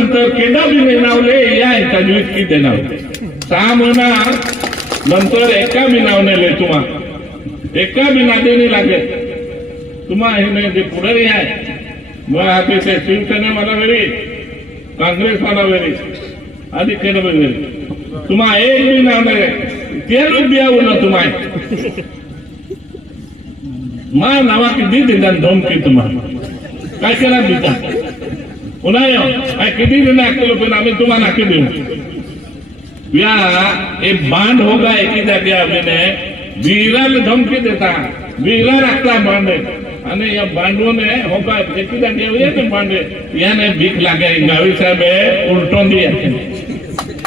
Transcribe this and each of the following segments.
नंतर केडा बी नावले या ताजवीज किती नाव. सहा महिना नंतर एका बी नेले तुम्हा. एका बी नादेनी लागे. तुम्हा हे नाही जे पुढारी आहे. मग आता ते शिवसेने मला वेळी काँग्रेस मला वेळी आधी केलं वेळी तुम्हा एक बी नाव नाही ते लोक बी आऊ ना तुम्हा. मा नावा किती दिला धमकी तुम्हाला काय केला दिता पुन्हा येऊ काय किती दिन केलं पण आम्ही तुम्हाला नाकी देऊ या हे बांध होगा एकी जागी आम्ही वीराला धमकी देता वीरा लागता बांधे आणि या बांधवने होगा एकी जागी येते बांधे याने भीक लागे गावी साहेब हे उलटून दिया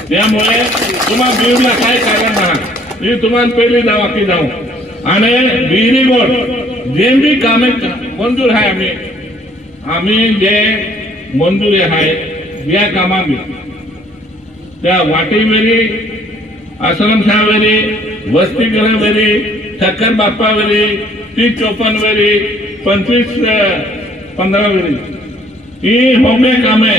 त्यामुळे तुम्हा बीडला काय कारण आहात मी तुम्हाला पहिली जावा की जाऊ आणि विहिरी गोड जे बी कामे मंजूर आहे आम्ही आम्ही जे मंजुरी आहे या कामा त्या वाटेवेरी आश्रमशाळेवेरी वसतिगृहवेरी ठक्कर बाप्पावेरी तीस चोपन्न पंचवीस अं, पंधरा ही होमे कामे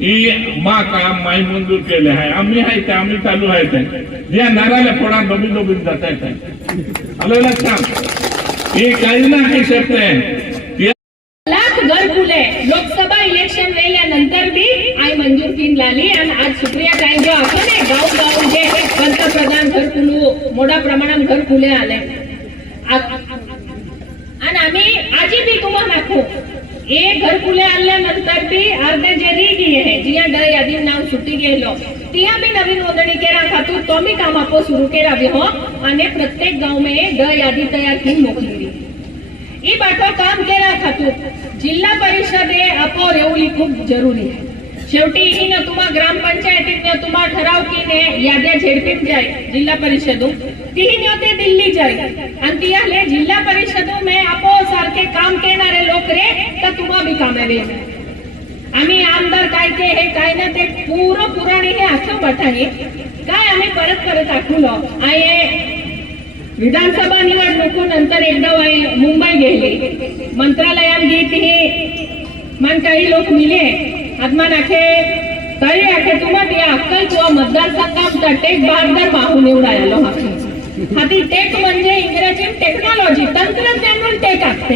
ही मा काम माई मंजूर केले आहे. आम्ही आहे ते आम्ही चालू आहे ते या नाराला फोडा बबी दोबी जात आहे आलं लक्षात? ही काही नाही शकते आई मंजूर तीन लाली आणि आज सुप्रिया ताई जो आपण ने गाव गाव जे हे पंतप्रधान घरकुलू मोठ्या प्रमाणात घरकुले आले आ- आणि आम्ही आजी बी तुम्हाला दाखवू हे घरकुले आल्यानंतर बी अर्धे जे रिगी आहे जिया ड यादी नाव सुटी गेलो तिया बी नवीन नोंदणी केला खातूर तो मी काम आपो सुरू केला बी हो आणि प्रत्येक गाव में ड यादी तयार की मोकली ई बाटो काम केला खातूर जिल्हा परिषद हे अपो रेवली खूप जरुरी आहे शेवटी ही न तुम्हा ग्रामपंचायतीन न तुम्हा ठराव की ने याद्या झेडपीत जाय जिल्हा परिषदो. तीही न ते दिल्ली जाय. आणि ती आले जिल्हा परिषदो में आपो सारखे काम केणारे लोक रे तर तुम्हा बी कामे रे. आम्ही आमदार काय ते हे काय ना ते पूर पुराणे हे असं बठाने काय आम्ही परत परत आखुलो आहे विधानसभा निवडणुकीनंतर एकदा मुंबई गेले. मंत्रालयात गेली. हे मन काही लोक मिले. आत्मान आखे तरी आखे तुम्हा ते अक्कल किंवा मतदारसंघात टेक बहादर पाहून निवडायलो हाती हाती टेक म्हणजे इंग्रजीत टेक्नॉलॉजी तंत्रज्ञान टेक असते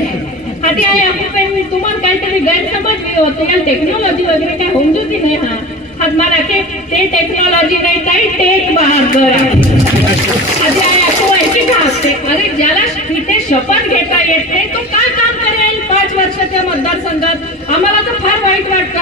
हाती आहे आपण तुम्हाला काहीतरी गैरसमज बी टेक्नॉलॉजी वगैरे काय होऊन देते नाही हा. हात मला ते टेक्नॉलॉजी नाही काही टेक बहादर आहे. आधी आहे असं माहिती का असते अरे ज्याला तिथे शपथ घेता येत नाही तो काय काम करेल? पाच वर्षाच्या मतदारसंघात. आम्हाला तर फार वाईट वाटतं.